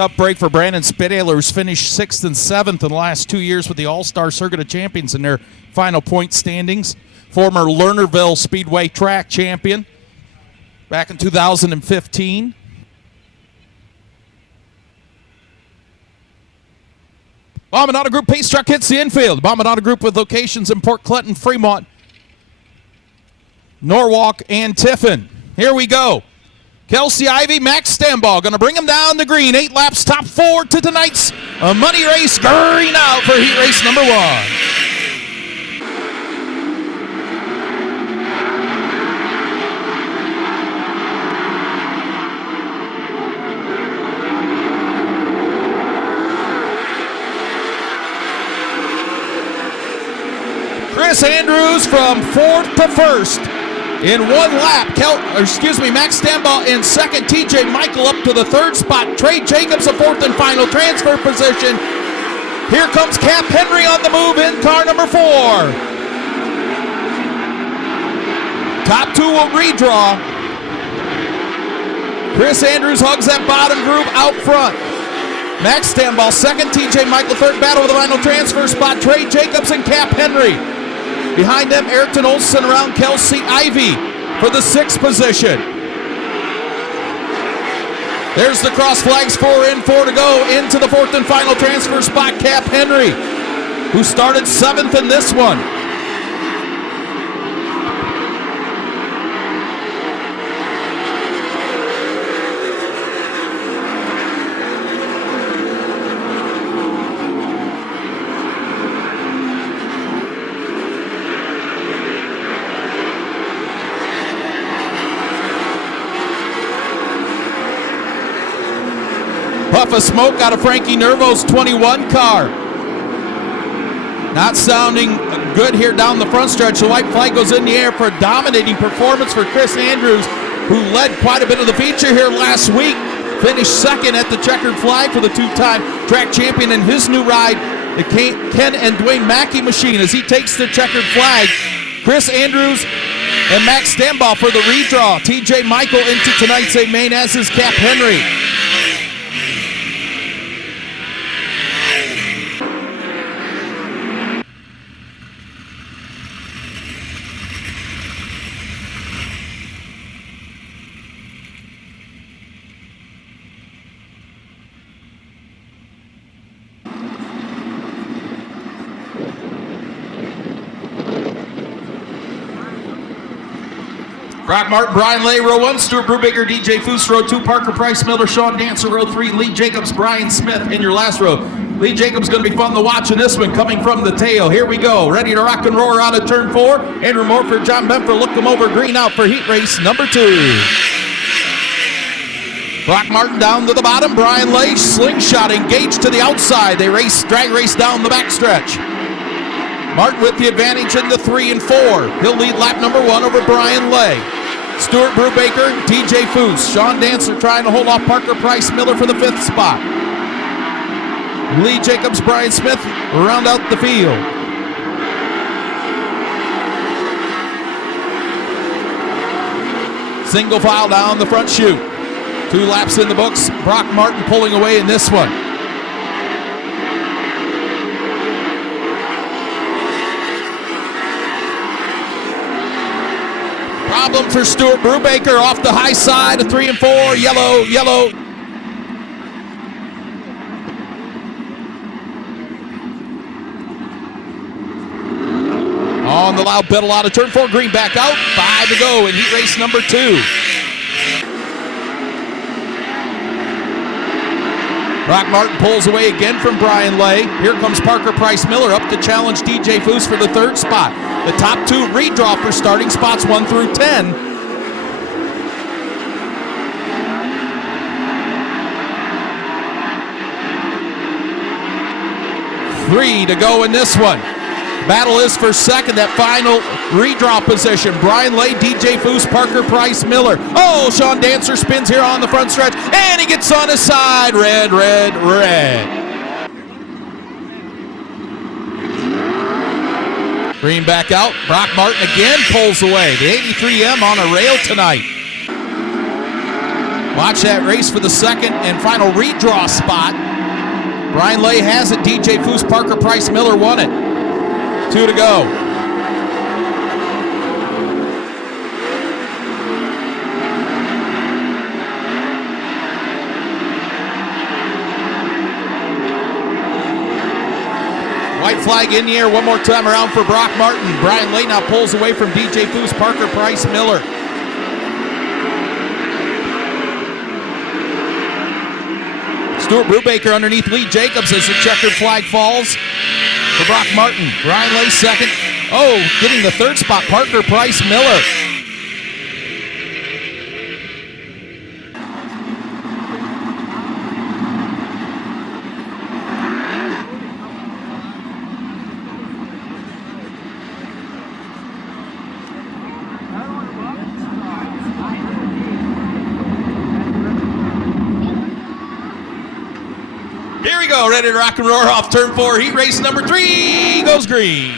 Tough break for Brandon Spitaler, who's finished 6th and 7th in the last 2 years with the All-Star Circuit of Champions in their final point standings. Former Lernerville Speedway track champion back in 2015. Bombanata Group pace truck hits the infield. Bombanata Group with locations in Port Clinton, Fremont, Norwalk, and Tiffin. Here we go. Kelsey Ivey, Max Stambaugh going to bring him down the green. 8 laps, top 4 to tonight's money race. Green out for heat race number 1. Chris Andrews from 4th to 1st in 1 lap. Max Stambaugh in 2nd. TJ Michael up to the 3rd spot. Trey Jacobs a 4th and final transfer position. Here comes Cap Henry on the move in car number 4. Top 2 will redraw. Chris Andrews hugs that bottom group out front. Max Stambaugh 2nd. TJ Michael 3rd. Battle with the final transfer spot. Trey Jacobs and Cap Henry. Behind them, Ayrton Olson around Kelsey Ivey for the 6th position. There's the cross flags, 4 in, 4 to go. Into the 4th and final transfer spot, Cap Henry, who started 7th in this one. Puff of smoke out of Frankie Nervo's 21 car. Not sounding good here down the front stretch. The white flag goes in the air for a dominating performance for Chris Andrews, who led quite a bit of the feature here last week. Finished 2nd at the checkered flag for the 2-time track champion in his new ride, the Ken and Dwayne Mackey machine, as he takes the checkered flag. Chris Andrews and Max Stambaugh for the redraw. TJ Michael into tonight's A main, as is Cap Henry. Brock Martin, Brian Lay, row 1, Stuart Brubaker, DJ Foose, row 2, Parker Price Miller, Sean Dancer, row 3, Lee Jacobs, Brian Smith in your last row. Lee Jacobs going to be fun to watch in this one, coming from the tail. Here we go, ready to rock and roar out of turn 4. Andrew Morford, John Benford, look them over, green out for heat race number 2. Brock Martin down to the bottom, Brian Lay, slingshot engaged to the outside. They drag race down the backstretch. Martin with the advantage into 3 and 4. He'll lead lap number 1 over Brian Lay. Stuart Brubaker, DJ Foose, Sean Dancer trying to hold off Parker Price Miller for the 5th spot. Lee Jacobs, Brian Smith round out the field. Single file down the front chute. 2 laps in the books. Brock Martin pulling away in this one. Problem for Stuart Brubaker off the high side of 3 and 4. Yellow. On the loud pedal out of turn 4. Green back out. 5 to go in heat race number 2. Brock Martin pulls away again from Brian Lay. Here comes Parker Price Miller up to challenge DJ Foose for the 3rd spot. The top 2 redraw for starting spots 1 through 10. Three to go in this one. Battle is for 2nd, that final redraw position. Brian Lay, DJ Foose, Parker Price Miller. Oh, Sean Dancer spins here on the front stretch, and he gets on his side. Red. Green back out. Brock Martin again pulls away. The 83M on a rail tonight. Watch that race for the second and final redraw spot. Brian Lay has it. DJ Foose, Parker Price Miller won it. 2 to go. White flag in the air one more time around for Brock Martin. Brian Lay now pulls away from DJ Foose, Parker Price Miller. Stuart Brubaker underneath Lee Jacobs as the checkered flag falls for Brock Martin. Brian Lay second. Oh, getting the third spot, Parker Price Miller. Here we go, ready to rock and roar off turn 4. Heat race number 3 goes green.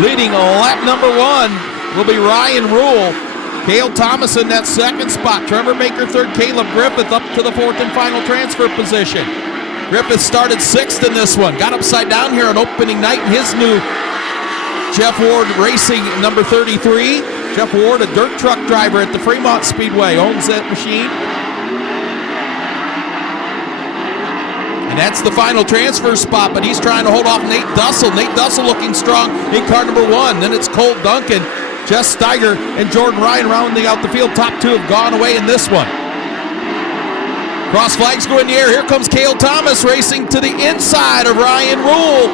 Leading lap number 1 will be Ryan Rule. Cale Thomas in that second spot. Trevor Baker third. Caleb Griffith up to the fourth and final transfer position. Griffith started 6th in this one. Got upside down here on opening night in his new Jeff Ward Racing number 33. Jeff Ward, a dirt truck driver at the Fremont Speedway, owns that machine. And that's the final transfer spot, but he's trying to hold off Nate Dussel. Nate Dussel looking strong in car number 1. Then it's Cole Duncan, Jess Steiger, and Jordan Ryan rounding out the field. Top 2 have gone away in this one. Cross flags go in the air. Here comes Cale Thomas racing to the inside of Ryan Rule.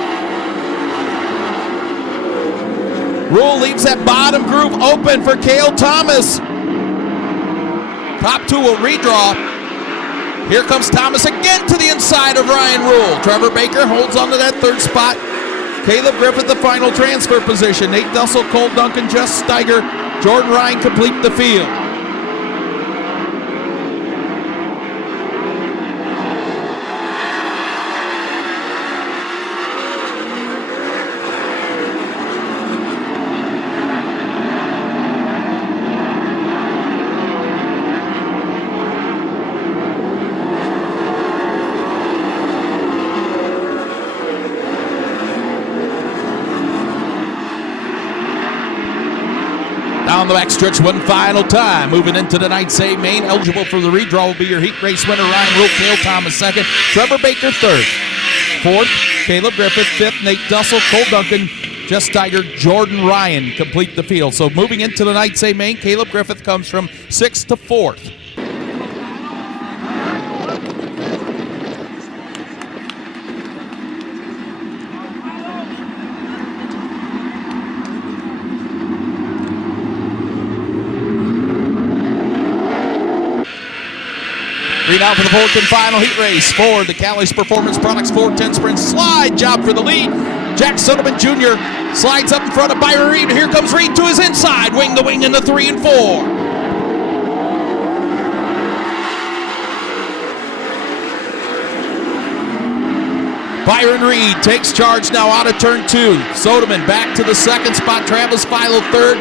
Rule leaves that bottom groove open for Cale Thomas. Top 2 will redraw. Here comes Thomas again to the inside of Ryan Rule. Trevor Baker holds on to that third spot. Caleb Griffith the final transfer position. Nate Dussel, Cole Duncan, Jess Steiger, Jordan Ryan complete the field. Down the backstretch one final time. Moving into the Knights A main. Eligible for the redraw will be your heat race winner, Ryan Rule. Cale Thomas second. Trevor Baker third. Fourth, Caleb Griffith. Fifth, Nate Dussel, Cole Duncan, Jess Steiger, Jordan Ryan complete the field. So moving into the Knights A main, Caleb Griffith comes from 6th to 4th. Green out for the fourth and final heat race for the Callies Performance Products 410 Sprint slide job for the lead. Jack Soderman Jr. slides up in front of Byron Reed. Here comes Reed to his inside. Wing to wing in the 3 and 4. Byron Reed takes charge now out of turn 2. Soderman back to the second spot. Travis Philo third.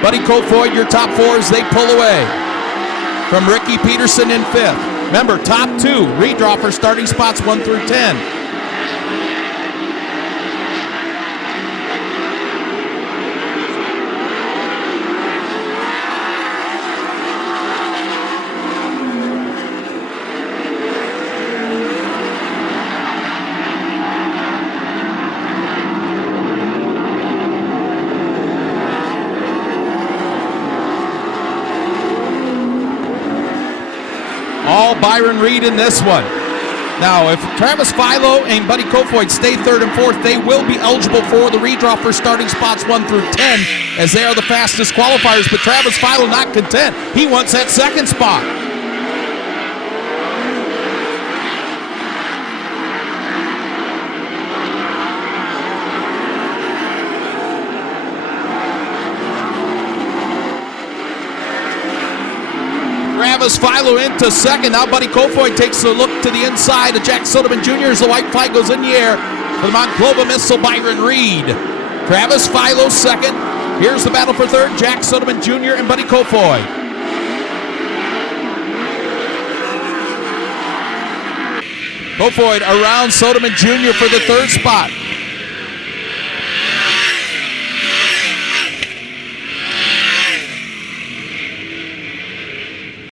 Buddy Kofoid, your top 4 as they pull away from Ricky Peterson in 5th. Remember, top 2, redraw for starting spots 1 through 10. All Byron Reed in this one. Now, if Travis Philo and Buddy Kofoid stay 3rd and 4th, they will be eligible for the redraw for starting spots 1 through 10, as they are the fastest qualifiers. But Travis Philo not content. He wants that second spot. Travis Philo into second. Now Buddy Kofoid takes a look to the inside of Jack Soderman Jr. as the white flag goes in the air for the Monclova missile, Byron Reed. Travis Philo second. Here's the battle for third, Jack Soderman Jr. and Buddy Kofoid. Kofoid around Soderman Jr. for the third spot.